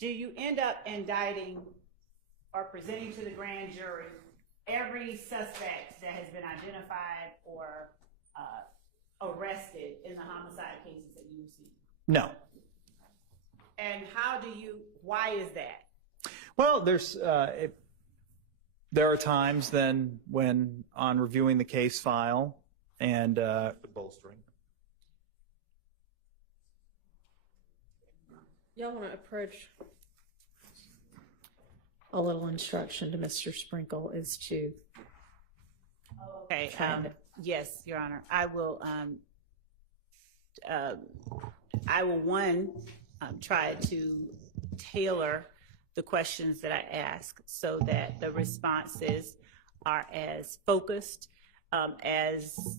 do you end up indicting or presenting to the grand jury every suspect that has been identified or arrested in the homicide cases that you receive? No. And why is that? Well, there are times then when on reviewing the case file and The bolstering. Y'all want to approach a little instruction to Mr. Sprinkel is to. Okay. Yes, Your Honor. I will try to tailor the questions that I ask so that the responses are as focused as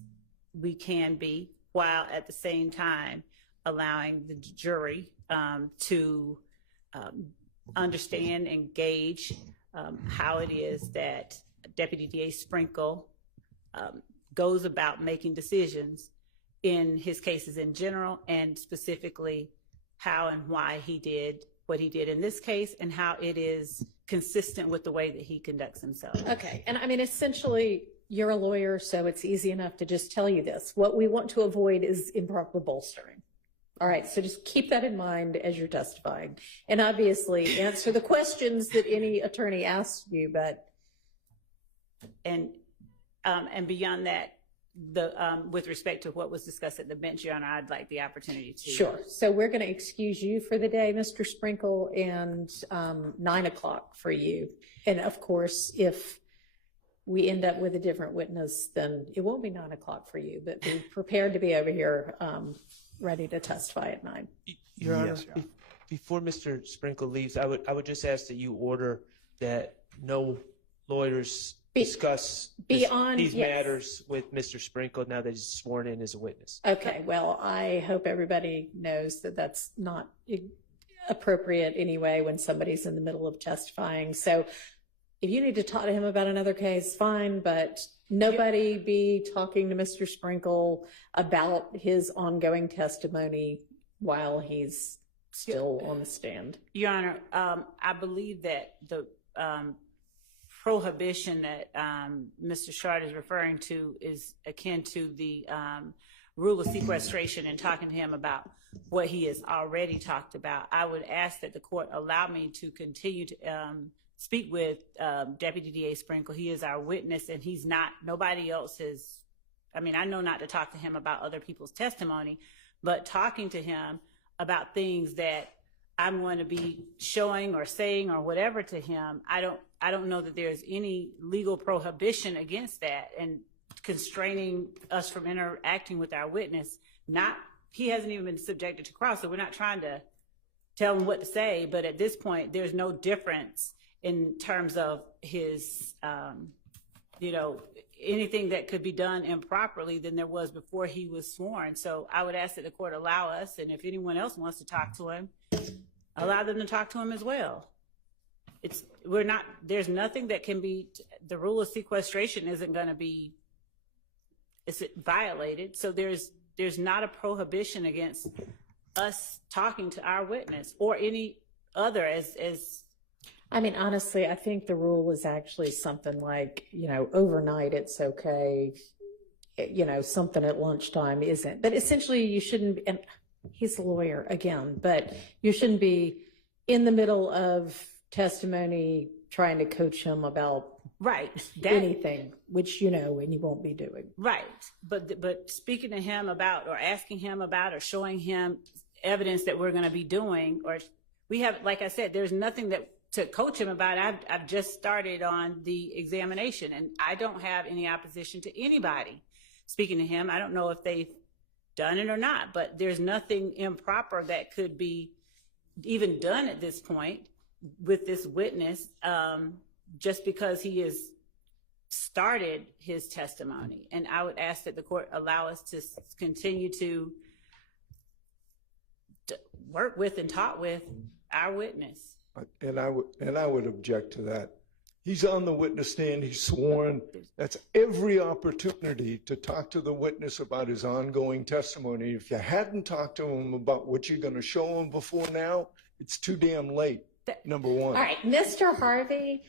we can be, while at the same time allowing the jury to understand and gauge how it is that Deputy DA Sprinkel goes about making decisions in his cases in general, and specifically how and why he did what he did in this case, and how it is consistent with the way that he conducts himself. Okay. And I mean, essentially, you're a lawyer, so it's easy enough to just tell you this. What we want to avoid is improper bolstering. All right. So just keep that in mind as you're testifying. And obviously answer the questions that any attorney asks you, but. And beyond that, with respect to what was discussed at the bench, Your Honor, I'd like the opportunity to. Sure. So we're going to excuse you for the day, Mr. Sprinkel, and 9 o'clock for you. And of course, if we end up with a different witness, then it won't be 9 o'clock for you, but be prepared to be over here ready to testify at 9. Your Honor, Yes, Your Honor. Before Mr. Sprinkel leaves, I would just ask that you order that no lawyers discuss these matters with Mr. Sprinkel now that he's sworn in as a witness. Okay, well, I hope everybody knows that that's not appropriate anyway when somebody's in the middle of testifying. So if you need to talk to him about another case, fine, but nobody be talking to Mr. Sprinkel about his ongoing testimony while he's still on the stand. Your Honor, I believe that the prohibition that Mr. Shard is referring to is akin to the rule of sequestration, and talking to him about what he has already talked about. I would ask that the court allow me to continue to speak with Deputy DA Sprinkel. He is our witness, and he's not, nobody else is, I mean, I know not to talk to him about other people's testimony, but talking to him about things that I'm going to be showing or saying or whatever to him, I don't know that there's any legal prohibition against that, and constraining us from interacting with our witness. He hasn't even been subjected to cross, so we're not trying to tell him what to say, but at this point, there's no difference in terms of his, anything that could be done improperly than there was before he was sworn. So I would ask that the court allow us, and if anyone else wants to talk to him, allow them to talk to him as well. There's nothing that can be, the rule of sequestration isn't going to be, is it violated? So there's not a prohibition against us talking to our witness or any other as I mean, honestly, I think the rule is actually something like, overnight it's okay, something at lunchtime isn't. But essentially you shouldn't, and he's a lawyer again, but you shouldn't be in the middle of testimony trying to coach him about anything, which and you won't be doing. Right. But speaking to him about, or asking him about, or showing him evidence that we're going to be doing, or we have, like I said, there's nothing to coach him about. I've just started on the examination, and I don't have any opposition to anybody speaking to him. I don't know if they've done it or not, but there's nothing improper that could be even done at this point with this witness, just because he has started his testimony. And I would ask that the court allow us to continue to work with and talk with our witness. And I would object to that. He's on the witness stand, he's sworn. That's every opportunity to talk to the witness about his ongoing testimony. If you hadn't talked to him about what you're going to show him before now, it's too damn late. number one. All right, Mr. Harvey,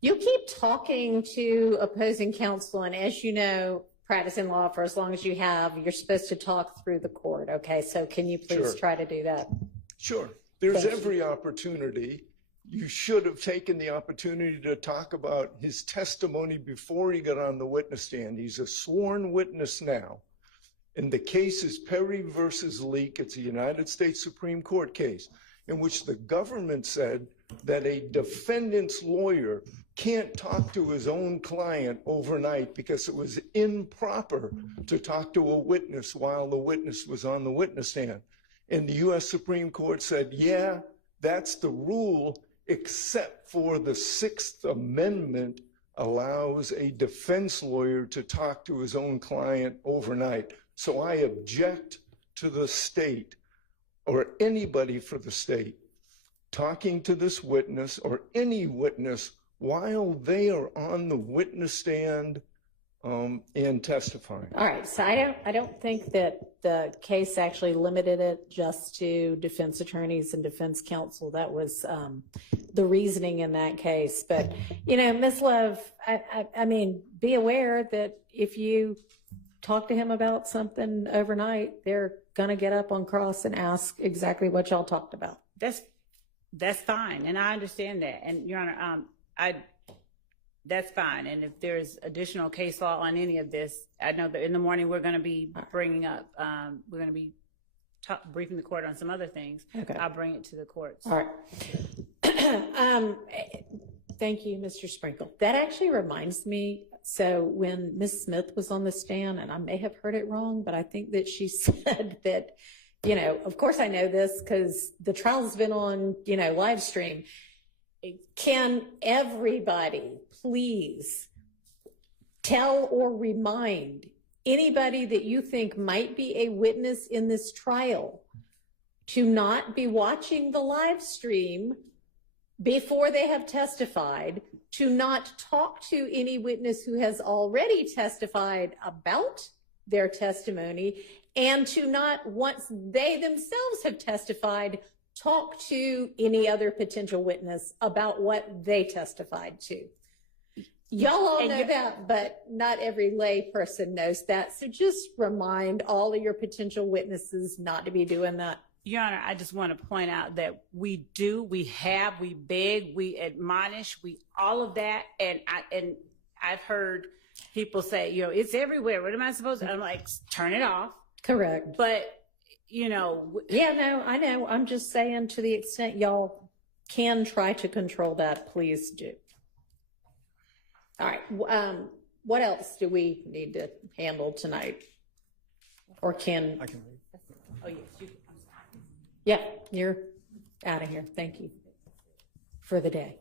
you keep talking to opposing counsel, and as you know, practicing law for as long as you have, you're supposed to talk through the court, okay? So can you please Sure. try to do that? Sure. There's Thank you. every opportunity. You should have taken the opportunity to talk about his testimony before he got on the witness stand. He's a sworn witness now. And the case is Perry versus Leak. It's a United States Supreme Court case in which the government said that a defendant's lawyer can't talk to his own client overnight because it was improper to talk to a witness while the witness was on the witness stand. And the U.S. Supreme Court said, yeah, that's the rule, except for the Sixth Amendment allows a defense lawyer to talk to his own client overnight. So I object to the state or anybody for the state talking to this witness or any witness while they are on the witness stand and testifying. All right, so I don't think that the case actually limited it just to defense attorneys and defense counsel. That was the reasoning in that case. But, you know, Ms. Love, I mean, be aware that if you talk to him about something overnight, they're going to get up on cross and ask exactly what y'all talked about. That's fine, and I understand that. And Your Honor, that's fine. And if there's additional case law on any of this, I know that in the morning we're going to be bringing up, we're going to be briefing the court on some other things. Okay. I'll bring it to the courts. All right. Thank you, Mr. Sprinkel. That actually reminds me, so when Ms. Smith was on the stand, and I may have heard it wrong, but I think that she said that, you know, of course I know this because the trial's been on, you know, live stream. Can everybody please tell or remind anybody that you think might be a witness in this trial to not be watching the live stream before they have testified, to not talk to any witness who has already testified about their testimony, and to not, once they themselves have testified, talk to any other potential witness about what they testified to. Y'all all know that, but not every lay person knows that. So just remind all of your potential witnesses not to be doing that. Your Honor, I just want to point out that we beg, we admonish, all of that. And I've heard people say, you know, it's everywhere. What am I supposed to? I'm like, turn it off. Correct. But, you know. Yeah, no, I know. I'm just saying, to the extent y'all can try to control that, please do. All right. What else do we need to handle tonight? Or can? I can read. Oh, yes. Yeah, you're out of here. Thank you for the day.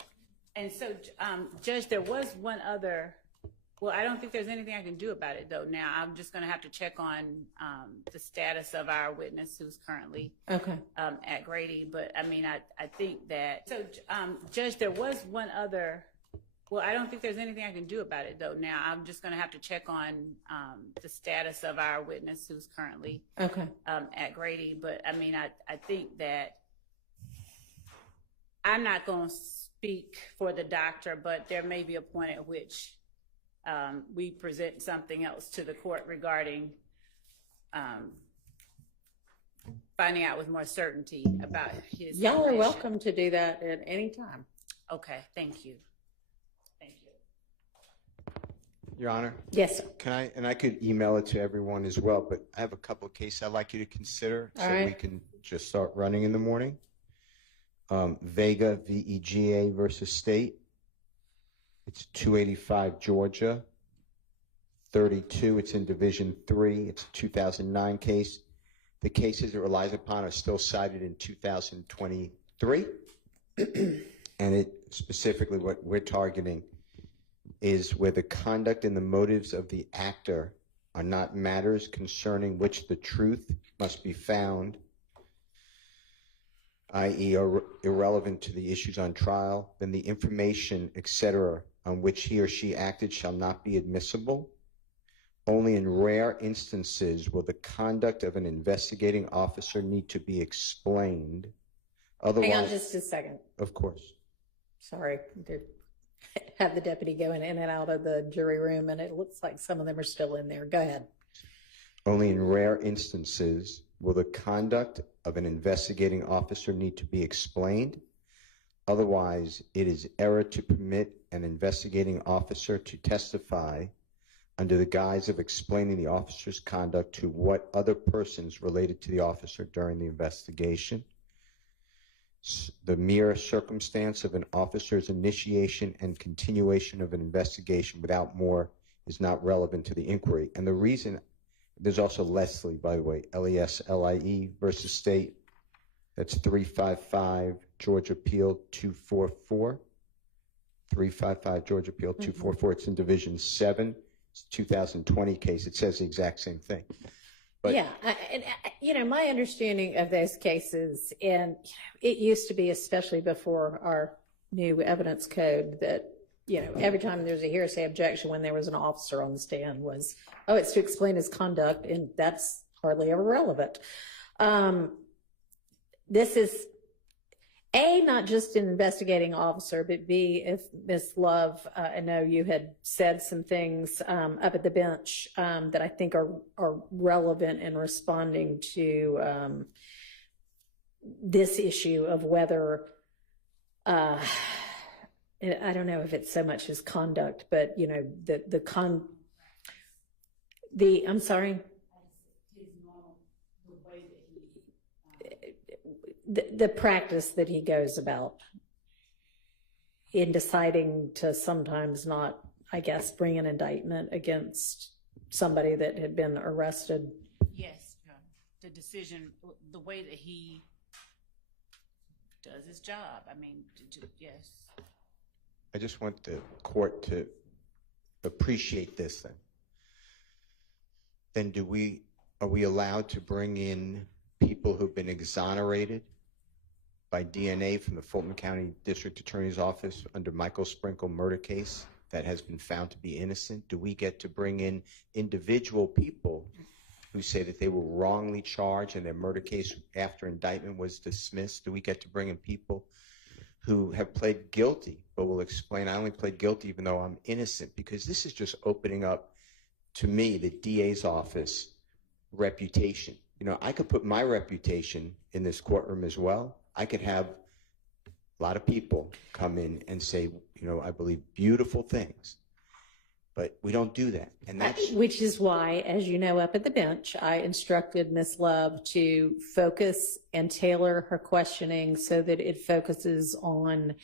And so, Judge, there was one other, well, I don't think there's anything I can do about it, though. Now, I'm just going to have to check on the status of our witness who's currently at Grady. But, I mean, I think that, so, Judge, there was one other, well, I don't think there's anything I can do about it, though. Now, I'm just going to have to check on the status of our witness who's currently at Grady. But, I mean, I think that I'm not going to speak for the doctor, but there may be a point at which we present something else to the court regarding finding out with more certainty about his Y'all are condition. welcome to do that at any time. Okay, thank you. Thank you. Your Honor, Yes, sir. can I, and I could email it to everyone as well, but I have a couple of cases I'd like you to consider All so right. we can just start running in the morning. Vega, VEGA versus State. It's 285 Georgia, 32. It's in Division 3. It's a 2009 case. The cases it relies upon are still cited in 2023. And it specifically what we're targeting is where the conduct and the motives of the actor are not matters concerning which the truth must be found, i.e. are irrelevant to the issues on trial, then the information, etc., on which he or she acted shall not be admissible. Only in rare instances will the conduct of an investigating officer need to be explained, Otherwise, Hang on just a second. of course. Sorry. Have the deputy going in and out of the jury room, and it looks like some of them are still in there. Go ahead. Only in rare instances will the conduct of an investigating officer need to be explained. Otherwise, it is error to permit an investigating officer to testify under the guise of explaining the officer's conduct to what other persons related to the officer during the investigation. The mere circumstance of an officer's initiation and continuation of an investigation without more is not relevant to the inquiry. And the reason, there's also Leslie, by the way, Leslie versus State. That's 355 Georgia Appeal 244. 355 Georgia Appeal 244. It's in Division 7. It's a 2020 case. It says the exact same thing. But, yeah, my understanding of those cases, and it used to be, especially before our new evidence code, that, every time there's a hearsay objection when there was an officer on the stand was, it's to explain his conduct, and that's hardly ever relevant. This is, A, not just an investigating officer, but B, if Ms. Love, I know you had said some things up at the bench that I think are relevant in responding to this issue of whether, I don't know if it's so much his conduct, but, I'm sorry? The practice that he goes about in deciding to sometimes not, I guess, bring an indictment against somebody that had been arrested. Yes, the decision, the way that he does his job. I mean, yes. I just want the court to appreciate this then. Then are we allowed to bring in people who've been exonerated by DNA from the Fulton County District Attorney's Office under Michael Sprinkel murder case that has been found to be innocent? Do we get to bring in individual people who say that they were wrongly charged and their murder case after indictment was dismissed? Do we get to bring in people who have pled guilty but will explain, I only pled guilty even though I'm innocent? Because this is just opening up, to me, the DA's office reputation. I could put my reputation in this courtroom as well. I could have a lot of people come in and say, I believe beautiful things, but we don't do that. And that's which is why, as you know, up at the bench, I instructed Ms. Love to focus and tailor her questioning so that it focuses on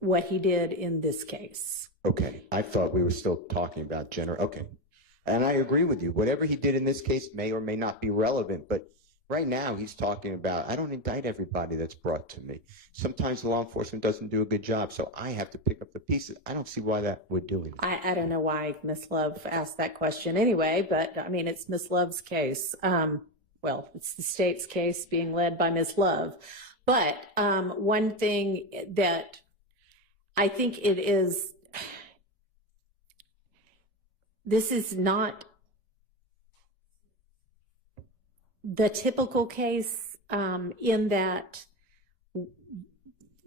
what he did in this case. Okay. I thought we were still talking about okay. And I agree with you. Whatever he did in this case may or may not be relevant, but right now he's talking about, I don't indict everybody that's brought to me. Sometimes law enforcement doesn't do a good job, so I have to pick up the pieces. I don't see why that would do it. I don't know why Ms. Love asked that question anyway, but it's Ms. Love's case. It's the state's case being led by Ms. Love. But one thing that I think it is, this is not the typical case in that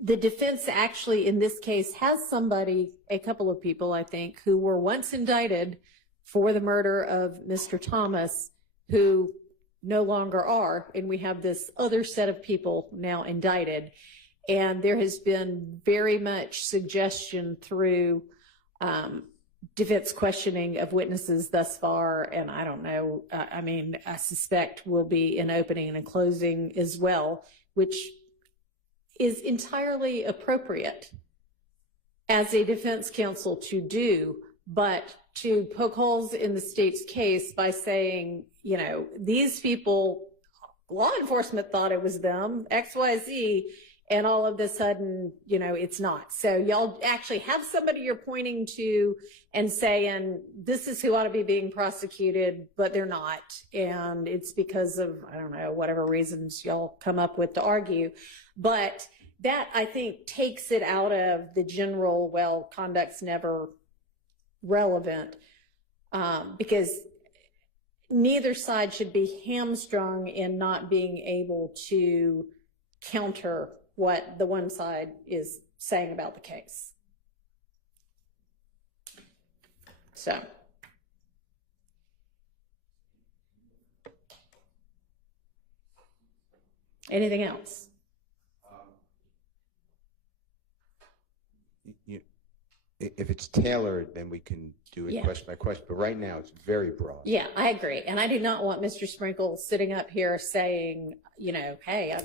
the defense actually in this case has a couple of people, I think, who were once indicted for the murder of Mr. Thomas, who no longer are, and we have this other set of people now indicted. And there has been very much suggestion through defense questioning of witnesses thus far, and I don't know, I suspect will be an opening and a closing as well, which is entirely appropriate as a defense counsel to do, but to poke holes in the state's case by saying, these people, law enforcement thought it was them, XYZ, and all of a sudden, it's not. So y'all actually have somebody you're pointing to and saying, this is who ought to be being prosecuted, but they're not. And it's because of, I don't know, whatever reasons y'all come up with to argue. But that, I think, takes it out of the general, conduct's never relevant, because neither side should be hamstrung in not being able to counter what the one side is saying about the case. So. Anything else? If it's tailored, then we can do it question by question. But right now, it's very broad. Yeah, I agree. And I do not want Mr. Sprinkel sitting up here saying, you know, hey,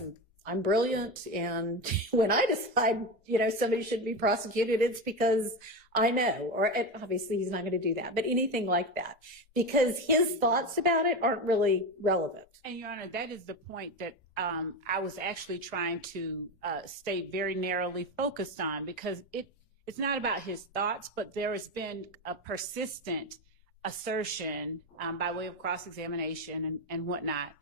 I'm brilliant, and when I decide, you know, somebody should be prosecuted, it's because I know. Or obviously, he's not going to do that. But anything like that, because his thoughts about it aren't really relevant. And Your Honor, that is the point that I was actually trying to stay very narrowly focused on, because it's not about his thoughts, but there has been a persistent assertion by way of cross-examination and whatnot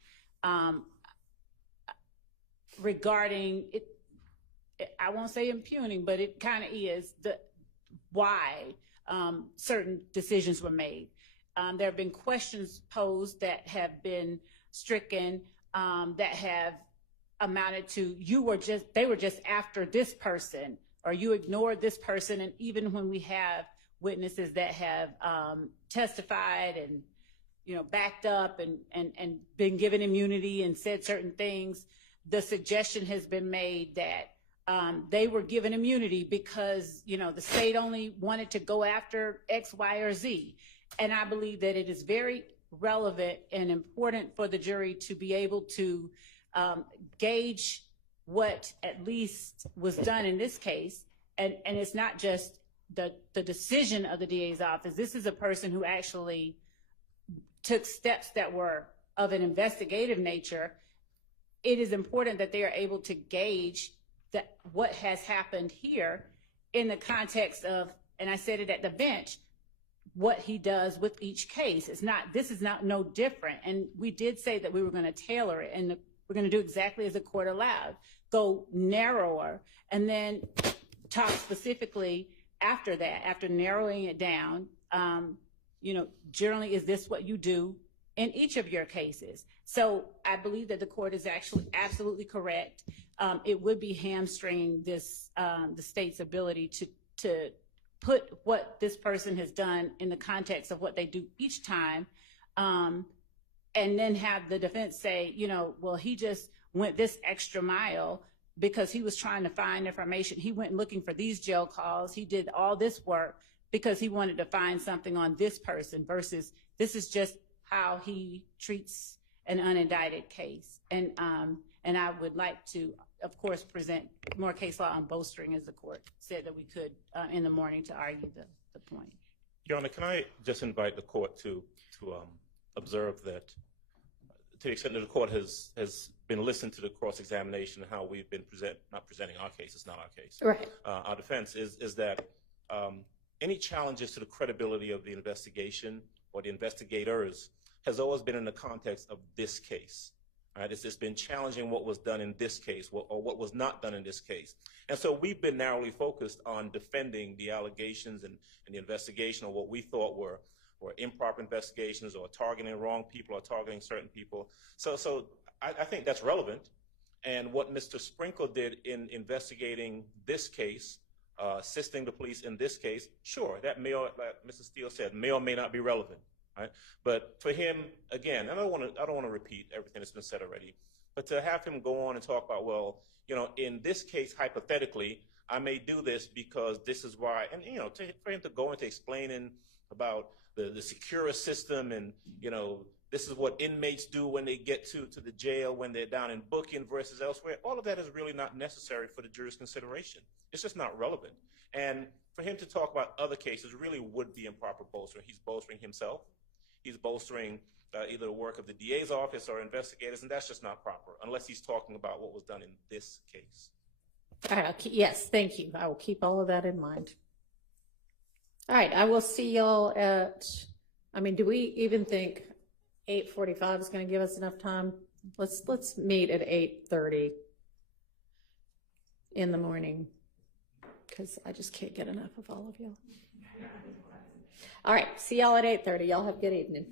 regarding it. I won't say impugning, but it kind of is why certain decisions were made. There have been questions posed that have been stricken that have amounted to they were just after this person, or you ignored this person. And even when we have witnesses that have testified and, you know, backed up and been given immunity and said certain things, the suggestion has been made that they were given immunity because, you know, the state only wanted to go after X, Y, or Z. And I believe that it is very relevant and important for the jury to be able to gauge what at least was done in this case. And it's not just the decision of the DA's office. This is a person who actually took steps that were of an investigative nature. It is important that they are able to gauge what has happened here in the context of, and I said it at the bench, what he does with each case. This is not no different. And we did say that we were going to tailor it, and we're going to do exactly as the court allowed, go narrower, and then talk specifically after that, after narrowing it down, you know, generally, is this what you do in each of your cases? So I believe that the court is actually absolutely correct. It would be hamstringing the state's ability to put what this person has done in the context of what they do each time, and then have the defense say, you know, well, he just went this extra mile because he was trying to find information. He went looking for these jail calls. He did all this work because he wanted to find something on this person, versus this is just how he treats an unindicted case. And I would like to, of course, present more case law on bolstering, as the court said that we could in the morning, to argue the point. Your Honor, can I just invite the court to observe that, to the extent that the court has been listening to the cross-examination and how we've been not presenting our case, it's not our case. Right. Our defense is that any challenges to the credibility of the investigation or the investigators has always been in the context of this case. Right? It's just been challenging what was done in this case, or what was not done in this case. And so we've been narrowly focused on defending the allegations and the investigation of what we thought were improper investigations, or targeting wrong people, or targeting certain people. So I think that's relevant. And what Mr. Sprinkel did in investigating this case, assisting the police in this case, sure, that may, like Mr. Steele said, may or may not be relevant. Right? But for him, again, and I don't want to repeat everything that's been said already, but to have him go on and talk about, well, you know, in this case, hypothetically, I may do this because this is why, and, you know, for him to go into explaining about the secure system, and, you know, this is what inmates do when they get to the jail, when they're down in booking versus elsewhere, all of that is really not necessary for the jury's consideration. It's just not relevant. And for him to talk about other cases really would be improper bolstering. He's bolstering himself. He's bolstering either the work of the DA's office or investigators, and that's just not proper, unless he's talking about what was done in this case. All right. Yes, thank you. I will keep all of that in mind. All right. I will see y'all at, I mean, do we even think 8:45 is going to give us enough time? Let's meet at 8:30 in the morning, because I just can't get enough of all of y'all. All right, see y'all at 8:30. Y'all have a good evening.